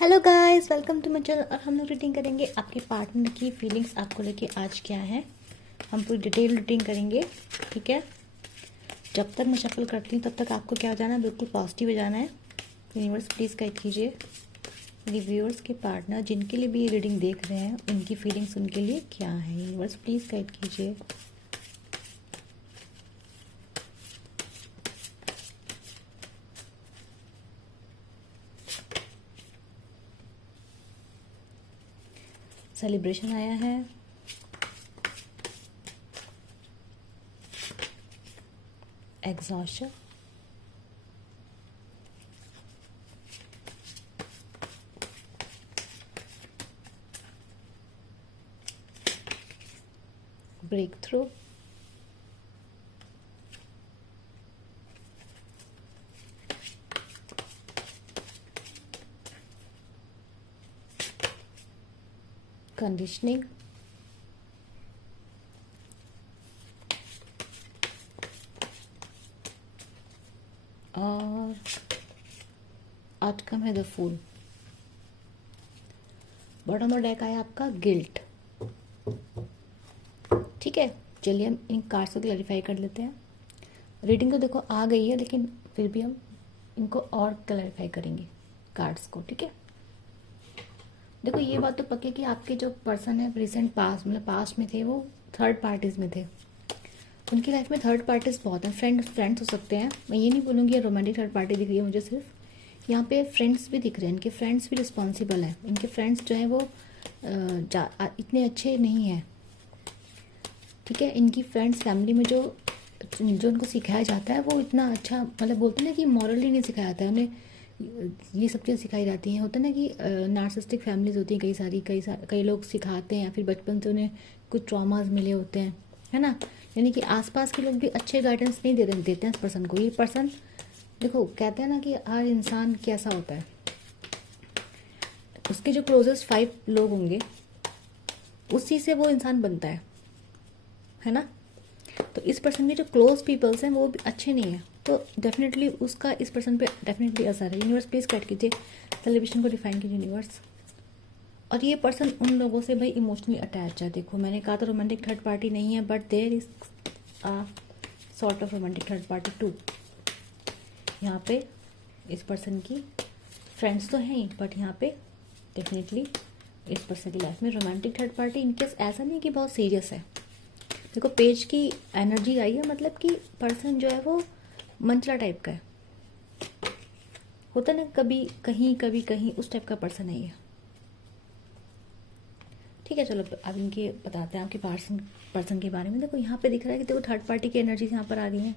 Hello guys, welcome to my channel. और हम लोग रीडिंग करेंगे आपके पार्टनर की फीलिंग्स आपको लेके आज क्या है। हम पूरी डिटेल रीडिंग करेंगे, ठीक है। जब तक मैं शफल करती हूँ तब तक आपको क्या हो जाना है, बिल्कुल पॉजिटिव हो जाना है। यूनिवर्स प्लीज़ गाइड कीजिए मेरी व्यूअर्स के पार्टनर जिनके लिए भी ये रीडिंग देख रहे हैं, उनकी फीलिंग्स उनके लिए क्या है। यूनिवर्स प्लीज़ गाइड कीजिए। सेलिब्रेशन आया है, एग्जॉशन, ब्रेक थ्रू, कंडीशनिंग, और आउटकम है the fool. Bottom of deck आया आपका गिल्ट। ठीक है, चलिए हम इन कार्ड्स को क्लैरिफाई कर लेते हैं। रीडिंग तो देखो आ गई है, लेकिन फिर भी हम इनको और क्लैरिफाई करेंगे कार्ड्स को, ठीक है। देखो ये बात तो पक्की कि आपके जो पर्सन है रिसेंट पास्ट मतलब पास्ट में थे, वो थर्ड पार्टीज में थे। उनकी लाइफ में थर्ड पार्टीज बहुत हैं। फ्रेंड्स हो सकते हैं, मैं ये नहीं बोलूँगी रोमांटिक थर्ड पार्टी दिख रही है मुझे, सिर्फ यहाँ पे फ्रेंड्स भी दिख रहे हैं। इनके फ्रेंड्स भी रिस्पॉन्सिबल हैं। इनके फ्रेंड्स जो है वो इतने अच्छे नहीं हैं, ठीक है। इनकी फ्रेंड्स फैमिली में जो उनको सिखाया जाता है वो इतना अच्छा, मतलब बोलते हैं ना कि मॉरली नहीं सिखाया जाता है उन्हें। ये सब चीज़ें सिखाई जाती हैं। होता है ना कि नार्सिसिस्टिक फैमिलीज होती हैं कई लोग सिखाते हैं, या फिर बचपन से उन्हें कुछ ट्रॉमाज मिले होते हैं, है ना। यानी कि आसपास के लोग भी अच्छे गाइडेंस नहीं देते हैं इस पर्सन को। ये पर्सन देखो, कहते हैं ना कि हर इंसान कैसा होता है, उसके जो क्लोजेस्ट 5 लोग होंगे उसी से वो इंसान बनता है ना। तो इस पर्सन के जो क्लोज पीपल्स हैं वो भी अच्छे नहीं हैं, तो डेफिनेटली उसका इस पर्सन पे डेफिनेटली असर है। यूनिवर्स प्लीज गाइड कीजिए, सेलिब्रेशन को डिफाइन कीजिए यूनिवर्स। और ये पर्सन उन लोगों से भाई इमोशनली अटैच है। देखो मैंने कहा था रोमांटिक थर्ड पार्टी नहीं है, but there is a sort of romantic third party too. यहाँ पे इस पर्सन की फ्रेंड्स तो हैं ही, बट यहाँ पे डेफिनेटली इस पर्सन की लाइफ में रोमांटिक थर्ड पार्टी इनकेस ऐसा नहीं कि बहुत सीरियस है। देखो पेज की एनर्जी आई है, मतलब कि पर्सन जो है वो मंचला टाइप का है। होता ना कभी कहीं उस टाइप का पर्सन है ये, ठीक है। चलो अब इनके बताते हैं आपके पर्सन के बारे में। देखो यहाँ पे दिख रहा है कि देखो थर्ड पार्टी की एनर्जीज यहाँ पर आ रही हैं।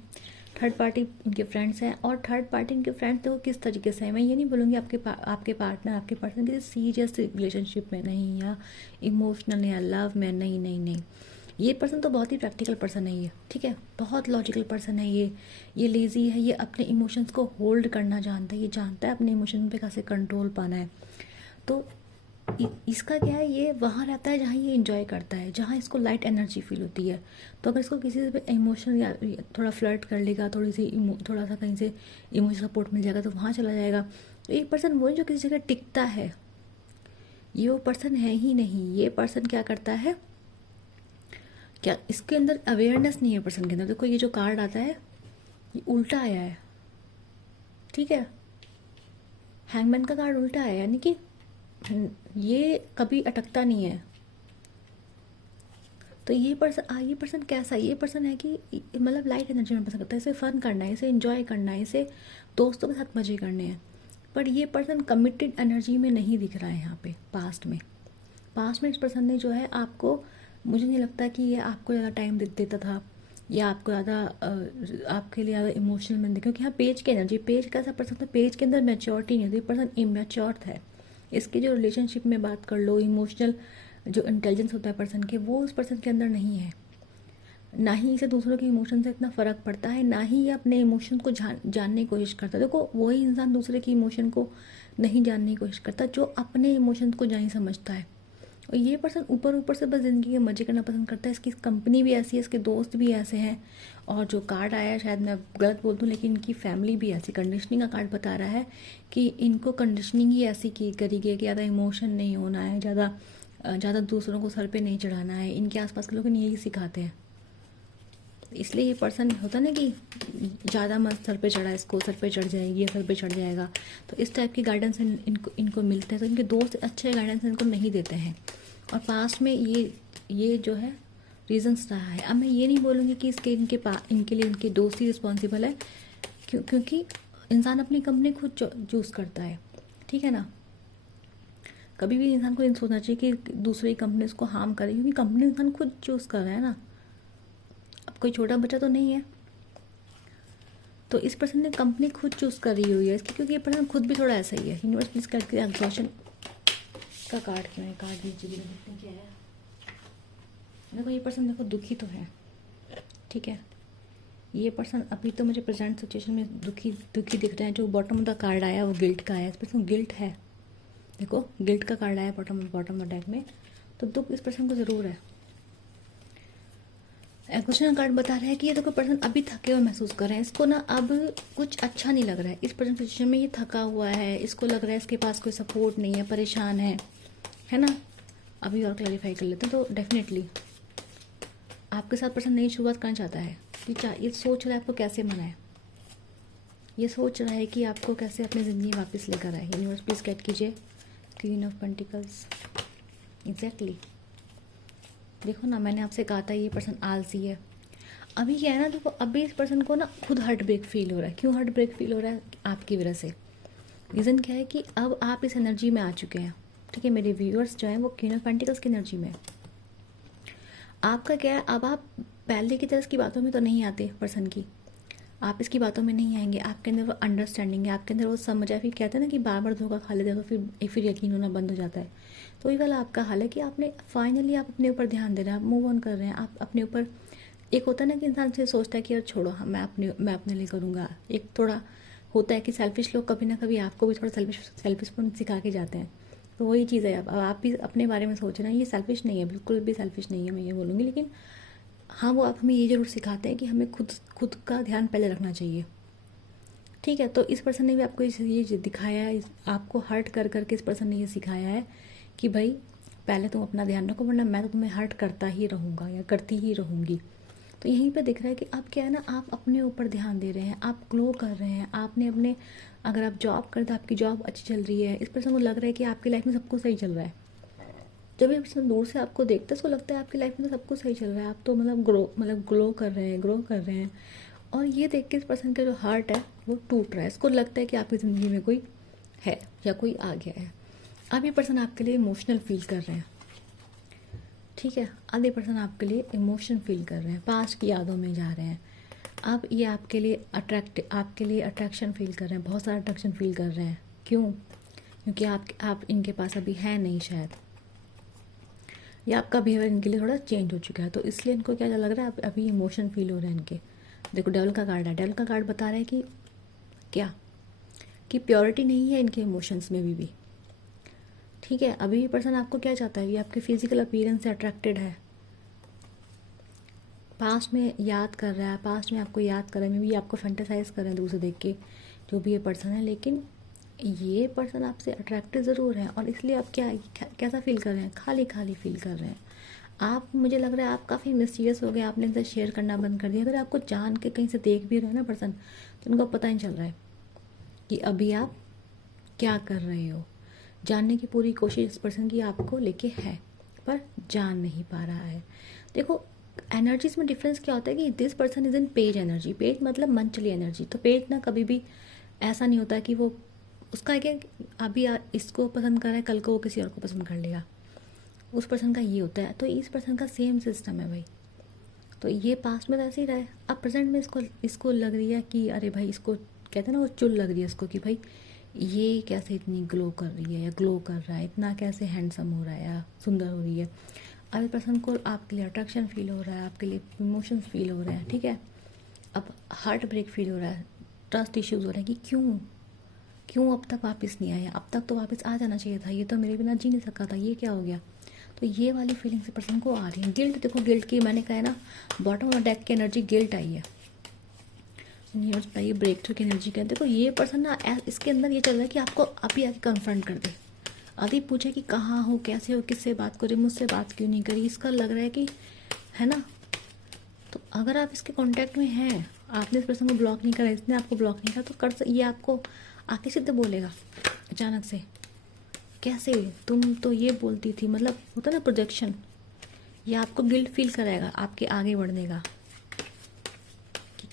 थर्ड पार्टी इनके फ्रेंड्स हैं, और थर्ड पार्टी इनके फ्रेंड्स देखो किस तरीके से है। मैं ये नहीं बोलूँगी आपके पार्टनर आपके पर्सन किसी सीरियस रिलेशनशिप में नहीं, या इमोशनल या लव में नहीं नहीं नहीं। ये पर्सन तो बहुत ही प्रैक्टिकल पर्सन है ये, ठीक है। बहुत लॉजिकल पर्सन है ये लेजी है। ये अपने इमोशंस को होल्ड करना जानता है। ये जानता है अपने इमोशन पे कैसे कंट्रोल पाना है। तो इसका क्या है, ये वहाँ रहता है जहाँ ये इंजॉय करता है, जहाँ इसको लाइट एनर्जी फील होती है। तो अगर इसको किसी से इमोशनल या थोड़ा फ्लर्ट कर लेगा, थोड़ा सा कहीं से इमोशनल सपोर्ट मिल जाएगा तो वहाँ चला जाएगा। तो एक पर्सन वो है जो किसी जगह टिकता है, ये वो पर्सन है ही नहीं। ये पर्सन क्या करता है, क्या इसके अंदर अवेयरनेस नहीं है पर्सन के अंदर। देखो ये जो कार्ड आता है ये उल्टा आया है, ठीक है। हैंगमैन का कार्ड उल्टा आया, यानी कि ये कभी अटकता नहीं है। तो ये पर्सन कैसा है, ये पर्सन है कि मतलब लाइट एनर्जी में पसंद करता है। इसे फन करना है, इसे एंजॉय करना है, इसे दोस्तों के साथ मजे करने हैं। पर ये पर्सन कमिटेड एनर्जी में नहीं दिख रहा है यहाँ पे। पास्ट में इस पर्सन ने जो है आपको, मुझे नहीं लगता कि ये आपको ज़्यादा टाइम देता था, या आपको ज़्यादा आपके लिए ज़्यादा इमोशनल में, क्योंकि यहाँ पेज की एनर्जी, पेज कैसा पर्सन था, पेज के अंदर मैच्योरिटी नहीं होती। पर्सन इमेच्योर है। इसके जो रिलेशनशिप में बात कर लो, इमोशनल जो इंटेलिजेंस होता है पर्सन के, वो उस पर्सन के अंदर नहीं है। ना ही इसे दूसरों के इमोशन से इतना फ़र्क पड़ता है, ना ही ये अपने इमोशन को जानने की कोशिश करता है। देखो वही इंसान दूसरे के इमोशन को नहीं जानने की कोशिश करता जो अपने इमोशन को जान समझता है। और ये पर्सन ऊपर ऊपर से बस ज़िंदगी के मज़े करना पसंद करता है। इसकी कंपनी भी ऐसी है, इसके दोस्त भी ऐसे हैं, और जो कार्ड आया है शायद मैं गलत बोल दूँ, लेकिन इनकी फैमिली भी ऐसी, कंडीशनिंग का कार्ड बता रहा है कि इनको कंडीशनिंग ही ऐसी की करी गई कि ज़्यादा इमोशन नहीं होना है, ज़्यादा दूसरों को सर पे नहीं चढ़ाना है। इनके आसपास के लोग इन्हें यही सिखाते हैं। इसलिए ये पर्सन होता ना कि ज़्यादा मत सर पे चढ़ा, इसको सर पे चढ़ जाएगी या सर पे चढ़ जाएगा, तो इस टाइप की गाइडेंस इनको मिलते हैं। तो इनके दोस्त अच्छे गाइडेंस इनको नहीं देते हैं, और पास्ट में ये जो है रीजंस रहा है। अब मैं ये नहीं बोलूँगी कि इनके लिए इनके दोस्त ही रिस्पॉन्सिबल है, क्योंकि इंसान अपनी कंपनी खुद चूज़ करता है, ठीक है ना। कभी भी इंसान को नहीं सोचना चाहिए कि दूसरी कंपनी उसको हार्म करे, क्योंकि कंपनी इंसान खुद चूज़ कर रहा है ना। अब कोई छोटा बच्चा तो नहीं है। तो इस पर्सन ने कंपनी खुद चूज़ कर रही हुई है इसकी, क्योंकि ये पर्सन खुद भी थोड़ा ऐसा ही है। यूनिवर्स प्लीज करके एग्जॉशन का कार्ड क्यों है, कार्ड दीजिए, देखते क्या है। देखो ये पर्सन देखो दुखी तो है, ठीक है। ये पर्सन अभी तो मुझे प्रेजेंट सिचुएशन में दुखी दिख रहे हैं। जो बॉटम ऑफ द कार्ड आया वो गिल्ट का आया। इस पर्सन गिल्ट है, देखो गिल्ट का कार्ड आया बॉटम ऑफ डेक में, तो दुख इस पर्सन को ज़रूर है। एक्वेशन कार्ड बता रहा है कि ये देखो पर्सन अभी थके हुए महसूस कर रहे हैं। इसको ना अब कुछ अच्छा नहीं लग रहा है। इस प्रेजेंट सिचुएशन में ये थका हुआ है, इसको लग रहा है इसके पास कोई सपोर्ट नहीं है, परेशान है ना। अभी और क्लैरिफाई कर लेते हैं। तो डेफिनेटली आपके साथ पर्सन नई शुरुआत करना चाहता है। ये सोच रहा है आपको कैसे मनाए, ये सोच रहा है कि आपको कैसे अपनी ज़िंदगी वापस लेकर आए। यूनिवर्स प्लीज गाइड कीजिए। क्वीन ऑफ पेंटिकल्स, एग्जैक्टली देखो ना, मैंने आपसे कहा था ये पर्सन आलसी है। अभी क्या है ना, देखो अभी इस पर्सन को ना खुद हार्ट ब्रेक फील हो रहा है। क्यों हार्ट ब्रेक फील हो रहा है? आपकी वजह से। रीज़न क्या है कि अब आप इस एनर्जी में आ चुके हैं, ठीक है। मेरे व्यूअर्स जो हैं वो क्वीन ऑफ पेंटिकल्स की एनर्जी में। आपका क्या है, अब आप पहले की तरह इसकी बातों में तो नहीं आते पर्सन की, आप इसकी बातों में नहीं आएंगे। आपके अंदर वो अंडरस्टैंडिंग है, आपके अंदर वो समझ है। फिर कहते हैं ना कि बार बार धोखा खा लेते हैं तो फिर यकीन होना बंद हो जाता है। तो ये वाला आपका हाल है कि आपने फाइनली आप अपने ऊपर ध्यान दे रहे हैं, आप मूव ऑन कर रहे हैं। आप अपने ऊपर, एक होता है ना कि इंसान से सोचता है कि यार छोड़ो, हाँ मैं अपने लिए करूँगा। एक थोड़ा होता है कि सेल्फिश लोग कभी ना कभी आपको भी थोड़ा सेल्फिशपन सिखा के जाते हैं। तो वही चीज़ है। अब आप भी अपने बारे में सोच रहे हैं। ये सेल्फिश नहीं है, बिल्कुल भी सेल्फिश नहीं है, मैं ये बोलूँगी। लेकिन हाँ, वो आप हमें ये ज़रूर सिखाते हैं कि हमें खुद का ध्यान पहले रखना चाहिए, ठीक है। तो इस पर्सन ने भी आपको ये दिखाया है, आपको हर्ट कर करके इस पर्सन ने ये सिखाया है कि भाई पहले तुम अपना ध्यान रखो, वरना मैं तो तुम्हें हर्ट करता ही रहूँगा या करती ही रहूँगी। तो यहीं पे दिख रहा है कि अब क्या है ना, आप अपने ऊपर ध्यान दे रहे हैं, आप ग्लो कर रहे हैं। आपने अपने, अगर आप जॉब करते हैं, आपकी जॉब अच्छी चल रही है, इस पर्सन को लग रहा है कि आपकी लाइफ में सब कुछ सही चल रहा है। जब ये पर्सन दूर से आपको देखता है उसको लगता है आपकी लाइफ में तो सब कुछ सही चल रहा है, आप तो ग्रो कर रहे हैं। और ये देख के इस पर्सन का जो हार्ट है वो टूट रहा है। इसको लगता है कि आपकी ज़िंदगी में कोई है या कोई आ गया है। अब ये पर्सन आपके लिए इमोशनल फील कर रहे हैं, ठीक है। अब ये पर्सन आपके लिए इमोशन फील कर रहे हैं, पास्ट की यादों में जा रहे हैं। अब ये आपके लिए अट्रैक्शन फील कर रहे हैं, बहुत सारा अट्रैक्शन फील कर रहे हैं। क्यों? क्योंकि आप इनके पास अभी है नहीं शायद, या आपका बिहेवियर इनके लिए थोड़ा चेंज हो चुका है। तो इसलिए इनको क्या लग रहा है, अभी इमोशन फील हो रहा है इनके। देखो डेविल का कार्ड है, डेविल का कार्ड बता रहा है कि क्या, कि प्योरिटी नहीं है इनके इमोशंस में भी, ठीक है। अभी भी पर्सन आपको क्या चाहता है, ये आपके फिजिकल अपीयरेंस से अट्रैक्टेड है, पास्ट में याद कर रहा है, पास्ट में आपको याद कर रहा है, मे भी आपको फैंटेसाइज कर रहे हैं दूर से देख के, जो भी ये पर्सन है। लेकिन ये पर्सन आपसे अट्रैक्टिव ज़रूर है, और इसलिए आप कैसा फील कर रहे हैं, खाली खाली फील कर रहे हैं आप। मुझे लग रहा है आप काफ़ी मिस्टीरियस हो गए, आपने इनसे शेयर करना बंद कर दिया। अगर आपको जान के कहीं से देख भी रहे हैं ना पर्सन, तो उनको पता नहीं चल रहा है कि अभी आप क्या कर रहे हो। जानने की पूरी कोशिश इस पर्सन की आपको लेके है, पर जान नहीं पा रहा है। देखो एनर्जीज में डिफरेंस क्या होता है कि this person is in page energy. Page मतलब मन चली एनर्जी। तो पेज ना कभी भी ऐसा नहीं होता कि वो, उसका क्या, अभी इसको पसंद कर रहा है, कल को वो किसी और को पसंद कर लेगा, उस पर्सन का ये होता है। तो इस पर्सन का सेम सिस्टम है भाई। तो ये पास्ट में तो ऐसे ही रहा है, अब प्रेजेंट में इसको लग रही है कि अरे भाई, इसको कहते हैं ना वो चुल लग रही है इसको कि भाई ये कैसे इतनी ग्लो कर रही है या ग्लो कर रहा है, इतना कैसे हैंडसम हो रहा है या सुंदर हो रही है। अब पर्सन को आपके लिए अट्रैक्शन फील हो रहा है, आपके लिए इमोशंस फील हो रहे हैं, ठीक है। अब हार्ट ब्रेक फील हो रहा है, ट्रस्ट इश्यूज हो रहे हैं कि क्यों अब तक वापस नहीं आया, अब तक तो वापस आ जाना चाहिए था, ये तो मेरे बिना जी नहीं सका था, ये क्या हो गया। तो तो ये वाली फीलिंग से पर्सन को आ रही है। गिल्ट, देखो गिल्ट की मैंने कहा है ना, बॉटम ऑफ डेक की एनर्जी गिल्ट आई है। यूनिवर्स बताइए ब्रेक थ्रू की एनर्जी क्या है। देखो ये पर्सन ना इसके अंदर ये चल रहा है कि आपको अभी आके कन्फ्रंट कर दे, अभी पूछे कि कहाँ हो, कैसे हो, किससे बात करें, मुझसे बात क्यों नहीं करी। इसका लग रहा है कि, है ना, तो अगर आप इसके कांटेक्ट में हैं, आपने इस पर्सन को ब्लॉक नहीं करा, इसने आपको ब्लॉक नहीं करा, तो ये आपको आके सीधे बोलेगा अचानक से, कैसे तुम तो ये बोलती थी, मतलब होता ना प्रोजेक्शन। ये आपको गिल्ट फील कराएगा आपके आगे बढ़ने का, कि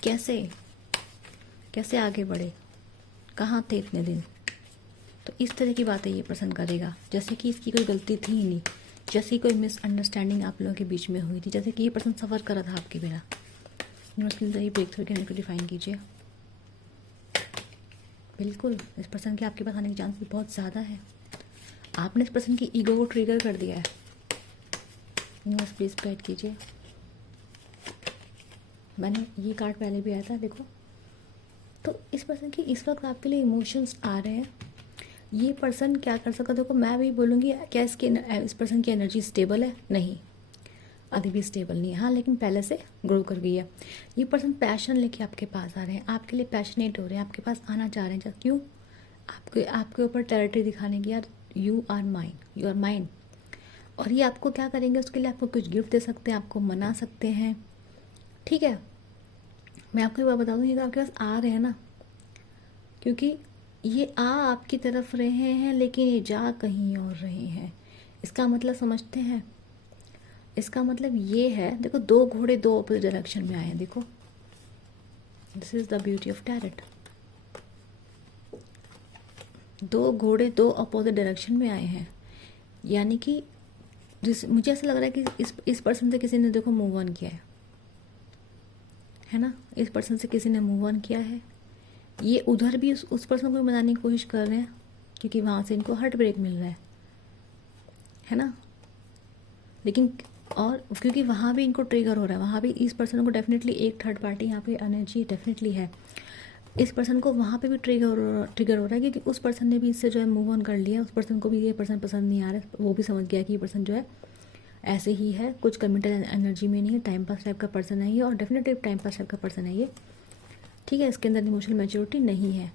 कैसे आगे बढ़े, कहाँ थे इतने दिन। तो इस तरह की बातें ये पसंद करेगा, जैसे कि इसकी कोई गलती थी ही नहीं, जैसे कोई मिसअंडरस्टैंडिंग आप लोगों के बीच में हुई थी, जैसे कि ये पर्सन सफ़र कर रहा था आपके बिना। यूनिवर्सल ब्रेक थ्रू के डिफाइन कीजिए। बिल्कुल इस पर्सन के आपके पास आने की चांस बहुत ज़्यादा है। आपने इस पर्सन की ईगो को ट्रिगर कर दिया है। यूनिवर्स प्लीज गाइड कीजिए। मैंने ये कार्ड पहले भी आया था, देखो। तो इस पर्सन की इस वक्त आपके लिए इमोशंस आ रहे हैं। ये पर्सन क्या कर सकता है, देखो मैं भी बोलूँगी, क्या इस पर्सन की एनर्जी स्टेबल है? नहीं, अभी भी स्टेबल नहीं है। हाँ, लेकिन पहले से ग्रो कर गई है। ये पर्सन पैशन लेके आपके पास आ रहे हैं, आपके लिए पैशनेट हो रहे हैं, आपके पास आना चाह रहे हैं। क्यों? आपके ऊपर टेरिटरी दिखाने की, यार यू आर माइन। और ये आपको क्या करेंगे, उसके लिए आपको कुछ गिफ्ट दे सकते हैं, आपको मना सकते हैं। ठीक है, मैं आपको एक बात बता दूँ, ये आपके पास आ रहे हैं ना, क्योंकि ये आपकी तरफ रहे हैं, लेकिन ये जा कहीं और रहे हैं। इसका मतलब समझते हैं? इसका मतलब ये है, देखो दो घोड़े दो अपोजिट डायरेक्शन में आए हैं। देखो, this is the beauty of tarot. दो घोड़े दो अपोजिट डायरेक्शन में आए हैं, यानी कि मुझे ऐसा लग रहा है कि इस पर्सन से किसी ने, देखो, मूव ऑन किया है ना। इस पर्सन से किसी ने मूव ऑन किया है। ये उधर भी उस पर्सन को मनाने की कोशिश कर रहे हैं, क्योंकि वहाँ से इनको हार्ट ब्रेक मिल रहा है ना। लेकिन और क्योंकि वहाँ भी इनको ट्रिगर हो रहा है, वहाँ भी इस पर्सन को डेफिनेटली एक थर्ड पार्टी यहाँ पे एनर्जी डेफिनेटली है। इस पर्सन को वहाँ पे भी ट्रिगर हो रहा है, क्योंकि उस पर्सन ने भी इससे जो है मूव ऑन कर लिया। उस पर्सन को भी ये पर्सन पसंद नहीं आ रहा है, वो भी समझ गया कि ये पर्सन जो है ऐसे ही है, कुछ कमिटेड एनर्जी में नहीं है, टाइम पास टाइप का पर्सन है ये, और डेफिनेटली टाइम पास टाइप का पर्सन है ये। ठीक है, इसके अंदर इमोशनल मैच्योरिटी नहीं है।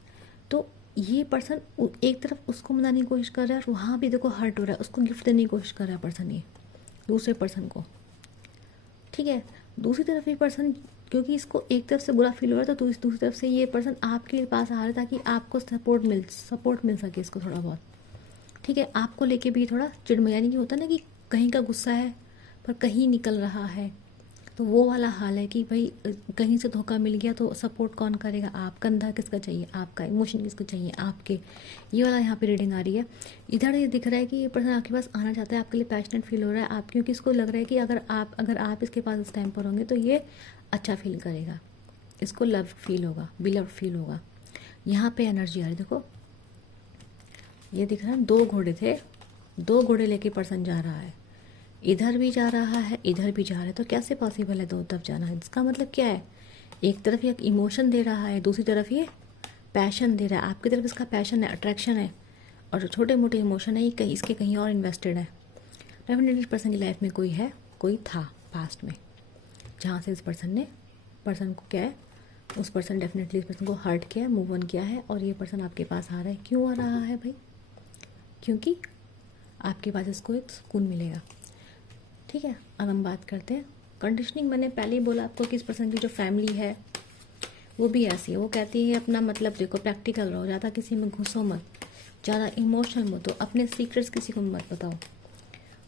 तो ये पर्सन एक तरफ उसको मनाने की कोशिश कर रहा है, और वहाँ भी देखो हर्ट हो रहा है, उसको गिफ्ट देने की कोशिश कर रहा है पर्सन, ये दूसरे पर्सन को। ठीक है, दूसरी तरफ ये पर्सन, क्योंकि इसको एक तरफ से बुरा फील हो रहा था, तो दूसरी तरफ से ये पर्सन आपके पास आ रहा है ताकि आपको सपोर्ट मिल सके इसको थोड़ा बहुत। ठीक है, आपको लेके भी थोड़ा चिड़म, यानी कि होता ना कि कहीं का गुस्सा है पर कहीं निकल रहा है, तो वो वाला हाल है कि भाई कहीं से धोखा मिल गया तो सपोर्ट कौन करेगा? आप। कंधा किसका चाहिए? आपका। इमोशन किसको चाहिए? आपके। ये वाला यहाँ पे रीडिंग आ रही है। इधर ये दिख रहा है कि ये पर्सन आपके पास आना चाहता है, आपके लिए पैशनेट फील हो रहा है आप, क्योंकि इसको लग रहा है कि अगर आप इसके पास इस टाइम पर होंगे तो ये अच्छा फील करेगा, इसको लव फील होगा, बिलव फील होगा। यहाँ पे एनर्जी आ रही है, देखो ये दिख रहा है, दो घोड़े थे, दो घोड़े लेके पर्सन जा रहा है, इधर भी जा रहा है, इधर भी जा रहा है। तो कैसे पॉसिबल है दो तरफ जाना? इसका मतलब क्या है? एक तरफ ये इमोशन दे रहा है, दूसरी तरफ ये पैशन दे रहा है। आपकी तरफ इसका पैशन है, अट्रैक्शन है, और जो छोटे मोटे इमोशन है ये कहीं इसके कहीं और इन्वेस्टेड है। डेफिनेटली इस पर्सन की लाइफ में कोई था पास्ट में, जहाँ से इस पर्सन को क्या है, उस पर्सन डेफिनेटली इस पर्सन को हर्ट किया, मूव ऑन किया है, और ये पर्सन आपके पास आ रहा है। क्यों आ रहा है भाई? क्योंकि आपके पास इसको एक सुकून मिलेगा। ठीक है, अब हम बात करते हैं कंडीशनिंग। मैंने पहले ही बोला आपको कि इस पर्सन की जो फैमिली है वो भी ऐसी है। वो कहती है अपना मतलब देखो, प्रैक्टिकल रहो, ज़्यादा किसी में घुसो मत, ज़्यादा इमोशनल मत हो, अपने सीक्रेट्स किसी को मत बताओ।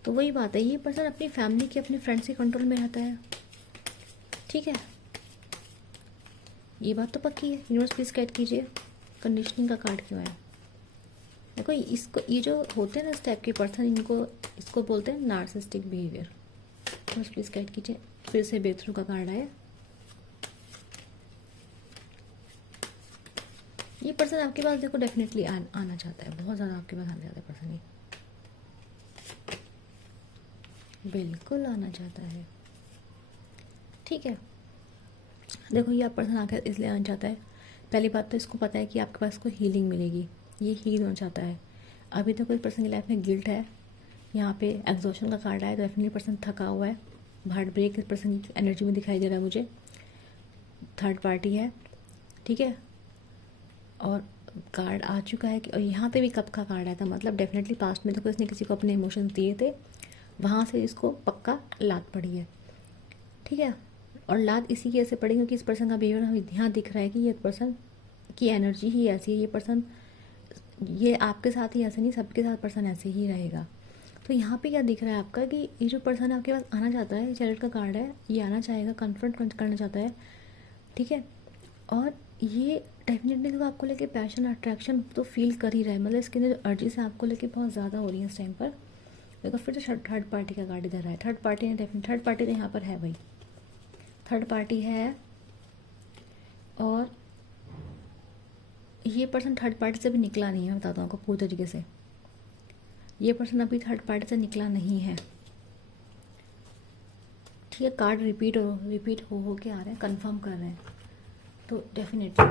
तो वही बात है, ये पर्सन अपनी फैमिली के, अपने फ्रेंड्स के कंट्रोल में रहता है। ठीक है, ये बात तो पक्की है। यूनिवर्स प्लीज गाइड कीजिए, कंडीशनिंग का कार्ड क्यों है? देखो इसको, ये जो होते हैं ना इस टाइप के पर्सन, इसको बोलते हैं narcissistic behaviour. Universe please guide कीजिए। फिर से ब्रेक थ्रू का कार्ड आया। ये पर्सन आपके पास देखो डेफिनेटली आना चाहता है, बहुत ज़्यादा आपके पास आना चाहता है पर्सन, ये बिल्कुल आना चाहता है। ठीक है, देखो ये आप पर्सन आकर इसलिए आना चाहता है, पहली बात तो इसको पता है कि आपके पास कोई हीलिंग मिलेगी, ये हील होना चाहता है। अभी तो कोई पर्सन की लाइफ में गिल्ट है, यहाँ पे एग्जॉशन का कार्ड आया तो डेफिनेटली पर्सन थका हुआ है, हार्ट ब्रेक पर्सन की एनर्जी में दिखाई दे रहा है मुझे। थर्ड पार्टी है, ठीक है, और कार्ड आ चुका है कि, और यहाँ पे भी कप का कार्ड आया था, मतलब डेफिनेटली पास्ट में देखो इसने किसी को अपने इमोशंस दिए थे, वहाँ से इसको पक्का लात पड़ी है, ठीक है। और लात इसी की ऐसे पड़ी क्योंकि इस पर्सन का बिहेवियर हमें यहाँ दिख रहा है कि ये पर्सन की एनर्जी ही ऐसी है, ये पर्सन, ये आपके साथ ही ऐसे नहीं, सबके साथ पर्सन ऐसे ही रहेगा। तो यहाँ पे क्या दिख रहा है आपका कि ये जो पर्सन आपके पास आना चाहता है, चैरियट का कार्ड है, ये आना चाहेगा, कन्फ्रंट करना चाहता है, ठीक है। और ये डेफिनेटली तो आपको लेके पैशन अट्रैक्शन तो फील कर ही रहा है, मतलब इसके अंदर जो अर्जीज है आपको लेके बहुत ज़्यादा हो रही है इस टाइम पर। देखो फिर तो थर्ड पार्टी का कार्ड इधर है, थर्ड पार्टी ने डेफिनेट, थर्ड पार्टी तो यहाँ पर है भाई, थर्ड पार्टी है। और ये पर्सन थर्ड पार्टी से भी निकला नहीं है, मैं बताता हूँ आपको पूरी तरीके से, ये पर्सन अभी थर्ड पार्टी से निकला नहीं है, ठीक है। कार्ड रिपीट हो के आ रहे हैं, कंफर्म कर रहे हैं। तो डेफिनेटली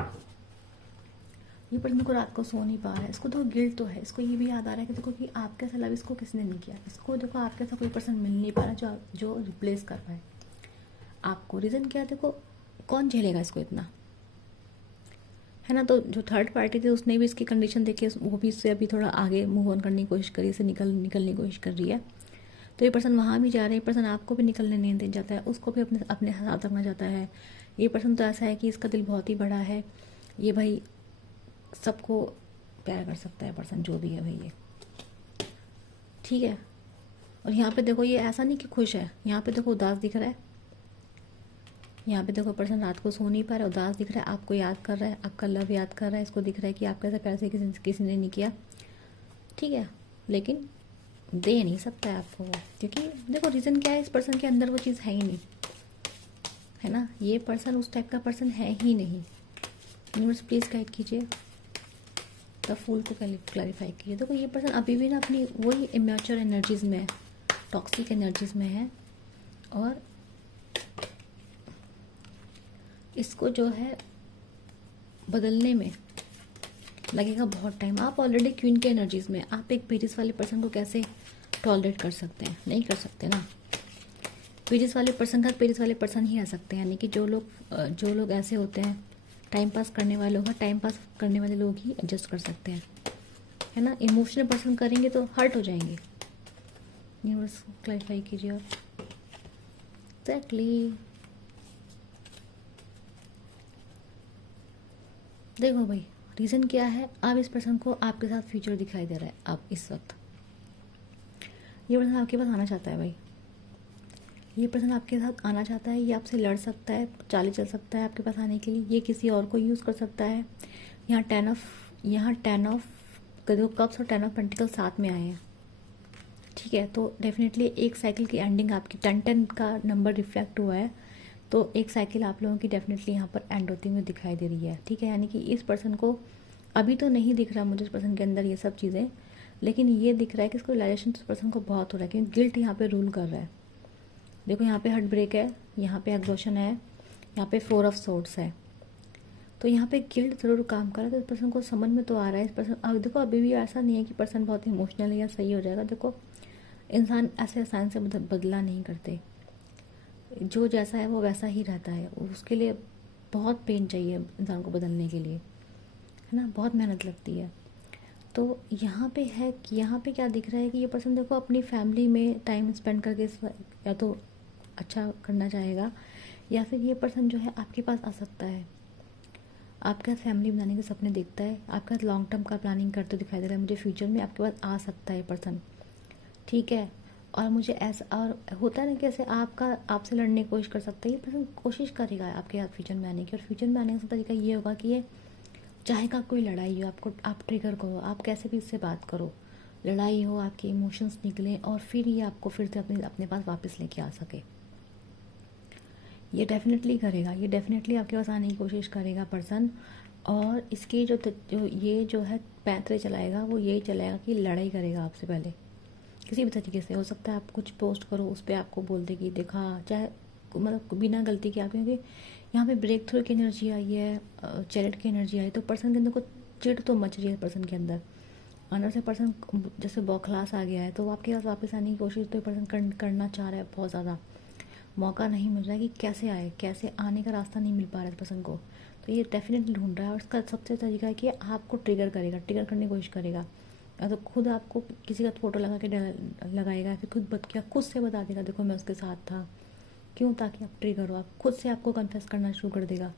ये पर्सन को रात को सो नहीं पा रहा है, इसको तो गिल्ट तो है, इसको ये भी याद आ रहा है कि देखो कि आपके ऐसा लव इसको किसने नहीं किया, इसको देखो आपके ऐसा कोई पर्सन मिल नहीं पा रहा जो रिप्लेस कर पाए आपको। रीज़न क्या है, देखो कौन झेलेगा इसको इतना, है ना। तो जो थर्ड पार्टी थी उसने भी इसकी कंडीशन देखे, वो भी इससे अभी थोड़ा आगे मूव ऑन करने की कोशिश करी, इससे निकलने की कोशिश कर रही है। तो ये पर्सन वहाँ भी जा रहा है, ये पर्सन आपको भी निकलने नहीं दे जाता है, उसको भी अपने अपने साथ रखना चाहता है। ये पर्सन तो ऐसा है कि इसका दिल बहुत ही बड़ा है, ये भाई सबको प्यार कर सकता है पर्सन, जो भी है भाई ये, ठीक है। और यहाँ पे देखो ये ऐसा नहीं कि खुश है, यहाँ पे देखो उदास दिख रहा है, यहाँ पे देखो पर्सन रात को सो नहीं पा रहा है, उदास दिख रहा है, आपको याद कर रहा है, आपका लव याद कर रहा है, इसको दिख रहा है कि आपका ऐसा प्यार से किसी ने नहीं किया, ठीक है। लेकिन दे नहीं सकता है आपको वो, क्योंकि देखो रीज़न क्या है, इस पर्सन के अंदर वो चीज़ है ही नहीं, है ना। ये पर्सन उस टाइप का पर्सन है ही नहीं। यूनिवर्स प्लीज़ गाइड कीजिए, द फूल को क्लैरिफाई कीजिए। देखो ये पर्सन अभी भी ना अपनी वही इमेच्योर एनर्जीज में है, टॉक्सिक एनर्जीज में है, और इसको जो है बदलने में लगेगा बहुत टाइम। आप ऑलरेडी क्वीन के एनर्जीज में, आप एक पेरिस वाले पर्सन को कैसे टॉलरेट कर सकते हैं, नहीं कर सकते ना। पेरिस वाले पर्सन का पेरिस वाले पर्सन ही आ सकते हैं, यानी कि जो लोग ऐसे होते हैं टाइम पास करने वाले लोग, टाइम पास करने वाले लोग ही एडजस्ट कर सकते हैं, है ना। इमोशनल पर्सन करेंगे तो हर्ट हो जाएंगे। यूनिवर्स क्लैरिफाई कीजिए आप एग्जैक्टली। देखो भाई रीज़न क्या है, अब इस पर्सन को आपके साथ फ्यूचर दिखाई दे रहा है। अब इस वक्त ये पर्सन आपके पास आना चाहता है भाई, ये पर्सन आपके साथ आना चाहता है, ये आपसे लड़ सकता है, चाले चल सकता है आपके पास आने के लिए, ये किसी और को यूज़ कर सकता है। यहाँ टेन ऑफ कप्स और 10 ऑफ पेंटिकल्स साथ में आए हैं, ठीक है। तो डेफिनेटली एक साइकिल की एंडिंग आपकी 10 का नंबर रिफ्लेक्ट हुआ है, तो एक साइकिल आप लोगों की डेफिनेटली यहाँ पर एंड होती हुई दिखाई दे रही है, ठीक है। यानी कि इस पर्सन को अभी तो नहीं दिख रहा मुझे इस पर्सन के अंदर ये सब चीज़ें, लेकिन ये दिख रहा है कि इसको रियलाइजेशन इस पर्सन को बहुत हो रहा है, क्योंकि गिल्ट यहाँ पे रूल कर रहा है। देखो यहाँ पे हार्ट ब्रेक है, यहाँ पे एग्जॉशन है, यहाँ पे 4 ऑफ सोर्ड्स है, तो यहाँ पे गिल्ट ज़रूर काम कर रहा है। तो इस पर्सन को समझ में तो आ रहा है, इस पर्सन अब देखो अभी भी ऐसा नहीं है कि पर्सन बहुत इमोशनल है या सही हो जाएगा। देखो इंसान ऐसे आसान से बदला नहीं करते, जो जैसा है वो वैसा ही रहता है, उसके लिए बहुत पेन चाहिए इंसान को बदलने के लिए, है ना, बहुत मेहनत लगती है। तो यहाँ पे है कि यहाँ पे क्या दिख रहा है कि ये पर्सन देखो अपनी फैमिली में टाइम स्पेंड करके या तो अच्छा करना चाहेगा, या फिर ये पर्सन जो है आपके पास आ सकता है, आपके साथ फैमिली बनाने के सपने देखता है, आपके साथ लॉन्ग टर्म का प्लानिंग करते दिखाई दे रहा है मुझे, फ्यूचर में आपके पास आ सकता है पर्सन, ठीक है। और मुझे ऐसा और होता है ना कि ऐसे आपसे लड़ने की कोशिश कर सकता है, ये पर्सन कोशिश करेगा आपके साथ फ्यूचर में आने की, और फ्यूचर में आने का तरीका ये होगा कि ये चाहेगा कोई लड़ाई हो, आपको आप ट्रिगर करो, आप कैसे भी इससे बात करो, लड़ाई हो, आपके इमोशंस निकलें, और फिर ये आपको फिर से अपने पास वापस लेके आ सके। ये डेफिनेटली करेगा, ये डेफिनेटली आपके पास आने की कोशिश करेगा पर्सन। और इसकी जो ये जो है पैंतरे चलाएगा, वो यही चलाएगा कि लड़ाई करेगा आपसे पहले किसी भी तरीके से। हो सकता है आप कुछ पोस्ट करो, उस पर आपको बोल दे कि देखा, चाहे मतलब बिना गलती के, क्योंकि यहाँ पे ब्रेक थ्रू की एनर्जी आई है, चैरिट की एनर्जी आई, तो पर्सन के अंदर को चिढ़ तो मच रही है पर्सन के अंदर, अंदर से पर्सन जैसे बौखलास आ गया है, तो वो आपके पास वापस आने की कोशिश तो पर्सन करना चाह रहा है, बहुत ज़्यादा मौका नहीं मिल रहा है कि कैसे आए, कैसे आने का रास्ता नहीं मिल पा रहा है पर्सन को। तो ये डेफिनेटली ढूंढ रहा है, और इसका सबसे तरीका है कि आपको ट्रिगर करेगा, ट्रिगर करने की कोशिश करेगा, या तो खुद आपको किसी का फ़ोटो लगा के लगाएगा, फिर खुद से बता देगा देखो मैं उसके साथ था। क्यों? ताकि आप ट्रिगर हो, आप खुद से आपको कन्फेस करना शुरू कर देगा।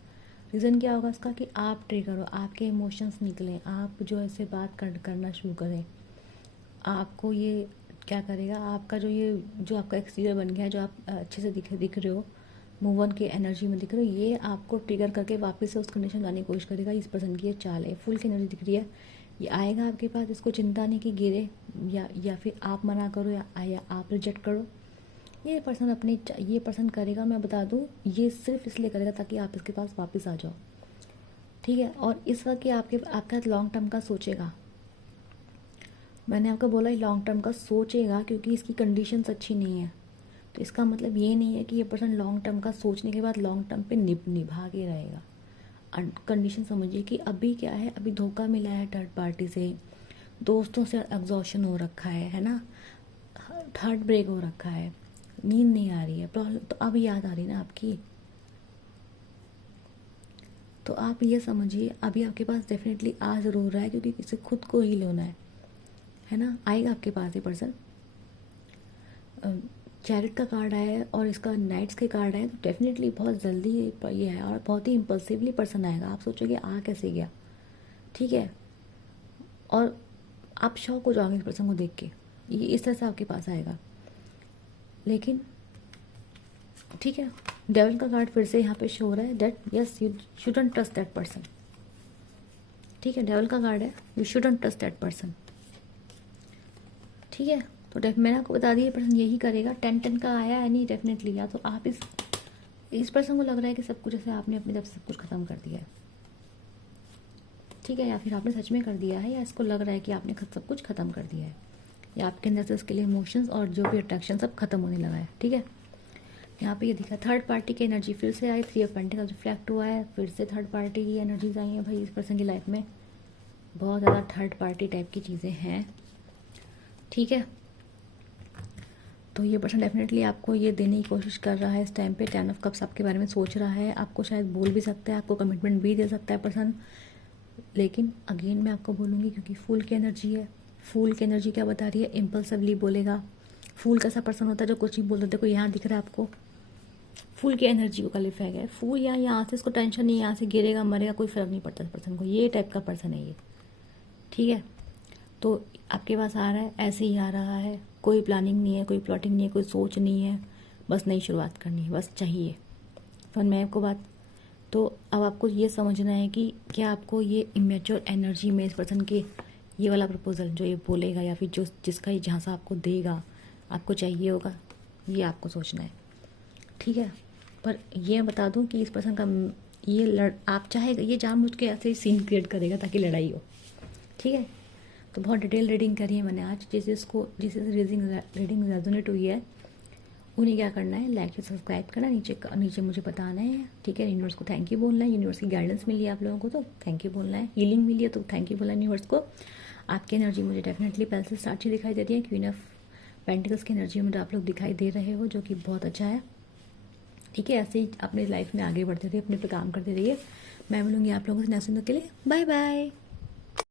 रीज़न क्या होगा इसका कि आप ट्रिगर हो, आपके इमोशंस निकलें, आप जो ऐसे बात करना शुरू करें। आपको ये क्या करेगा, आपका जो आपका एक्सटीरियर बन गया है, जो आप अच्छे से दिख रहे हो, मूव ऑन की एनर्जी में दिख रहे हो, ये आपको ट्रिगर करके वापस से उस कंडीशन लाने की कोशिश करेगा। इस पर्सन की ये चाल है, फुल की एनर्जी दिख रही है, ये आएगा आपके पास, इसको चिंता नहीं कि गिरे या फिर आप मना करो या आप रिजेक्ट करो। ये पर्सन करेगा, मैं बता दूँ, ये सिर्फ इसलिए करेगा ताकि आप इसके पास वापस आ जाओ, ठीक है। और इस वक्त ये आपका लॉन्ग टर्म का सोचेगा। मैंने आपको बोला लॉन्ग टर्म का सोचेगा, क्योंकि इसकी कंडीशंस अच्छी नहीं है। तो इसका मतलब ये नहीं है कि ये पर्सन लॉन्ग टर्म का सोचने के बाद लॉन्ग टर्म पे निभा के रहेगा। कंडीशन समझिए कि अभी क्या है, अभी धोखा मिला है थर्ड पार्टी से, दोस्तों से एग्जॉशन हो रखा है ना, हार्ट ब्रेक हो रखा है, नींद नहीं आ रही है, प्रॉब्लम तो अब याद आ रही है ना आपकी। तो आप ये समझिए अभी आपके पास डेफिनेटली आ ज़रूर रहा है, क्योंकि इसे खुद को ही लेना है ना। आएगा आपके पास ये पर्सन। चैरिट का कार्ड आया है और इसका नाइट्स के कार्ड आए, तो डेफिनेटली बहुत जल्दी ये है, और बहुत ही इम्पल्सिवली पर्सन आएगा। आप सोचोगे आ कैसे गया, ठीक है, और आप शॉक हो जाओगे इस पर्सन को देख के, ये इस तरह से आपके पास आएगा। लेकिन ठीक है, डेविल का कार्ड फिर से यहाँ पे शो हो रहा है, that yes you shouldn't trust that person, ठीक है, डेविल का कार्ड है, you shouldn't trust that person, ठीक है। तो मैंने आपको बता दिया पर्सन यही करेगा। 10-10 का आया है नहीं, डेफिनेटली या तो आप इस पर्सन को लग रहा है कि सब कुछ ऐसे आपने अपनी तरफ से सब कुछ ख़त्म कर दिया है, ठीक है, या फिर आपने सच में कर दिया है, या इसको लग रहा है कि आपने सब कुछ ख़त्म कर दिया है, या आपके अंदर से उसके लिए इमोशंस और जो भी अट्रैक्शन सब खत्म होने लगा है, ठीक है। यहाँ पे ये दिखा थर्ड पार्टी की एनर्जी फिर से आई, 3 ऑफ पेंटिकल्स रिफ्लेक्ट हुआ है, फिर से थर्ड पार्टी की एनर्जीज आई हैं भाई इस पर्सन की लाइफ में, बहुत ज़्यादा थर्ड पार्टी टाइप की चीज़ें हैं, ठीक है। तो ये पर्सन डेफिनेटली आपको ये देने की कोशिश कर रहा है इस टाइम पे। 10 ऑफ कप्स आपके बारे में सोच रहा है, आपको शायद बोल भी सकता है, आपको कमिटमेंट भी दे सकता है पर्सन। लेकिन अगेन मैं आपको बोलूँगी, क्योंकि फूल की एनर्जी है, फूल की एनर्जी क्या बता रही है, इम्पल्सिवली बोलेगा। फूल कैसा पर्सन होता है जो कुछ ही बोल देते, कोई यहाँ दिख रहा है आपको, फूल की एनर्जी को क्वालिफाई है। फूल यहाँ से इसको टेंशन नहीं, यहाँ से गिरेगा मरेगा कोई फ़र्क नहीं पड़ता इस पर्सन को, ये टाइप का पर्सन है ये, ठीक है। तो आपके पास आ रहा है, ऐसे ही आ रहा है, कोई प्लानिंग नहीं है, कोई प्लॉटिंग नहीं है, कोई सोच नहीं है, बस नई शुरुआत करनी है, बस चाहिए। समझ में आपको बात? तो अब आपको ये समझना है कि क्या आपको ये इमेच्योर एनर्जी में इस पर्सन के ये वाला प्रपोजल जो ये बोलेगा, या फिर जो जिसका ये झांसा आपको देगा, आपको चाहिए होगा, ये आपको सोचना है, ठीक है। पर ये बता दूं कि इस पर्सन का ये आप चाहेगा, ये जानबूझ के ऐसे ही सीन क्रिएट करेगा ताकि लड़ाई हो, ठीक है। तो बहुत डिटेल रीडिंग करी है मैंने आज, जिसे रीडिंग रेजोनेट हुई है उन्हें क्या करना है, लाइक से सब्सक्राइब करना, नीचे मुझे बताना है, ठीक है। यूनिवर्स को थैंक यू बोलना है, यूनिवर्स की गाइडेंस मिली है आप लोगों को तो थैंक यू बोलना है, हीलिंग मिली है तो थैंक यू बोलना है यूनिवर्स को। आपकी एनर्जी मुझे डेफिनेटली पहले से स्टार्ट ही दिखाई दे रही है, क्वीन ऑफ पेंटिकल्स की एनर्जी मुझे आप लोग दिखाई दे रहे हो, जो कि बहुत अच्छा है, ठीक है। ऐसे ही अपनी लाइफ में आगे बढ़ते रहिए, अपने पे काम करते रहिए। मैं मिलूंगी आप लोगों से नेक्स्ट वीडियो के लिए, बाय बाय।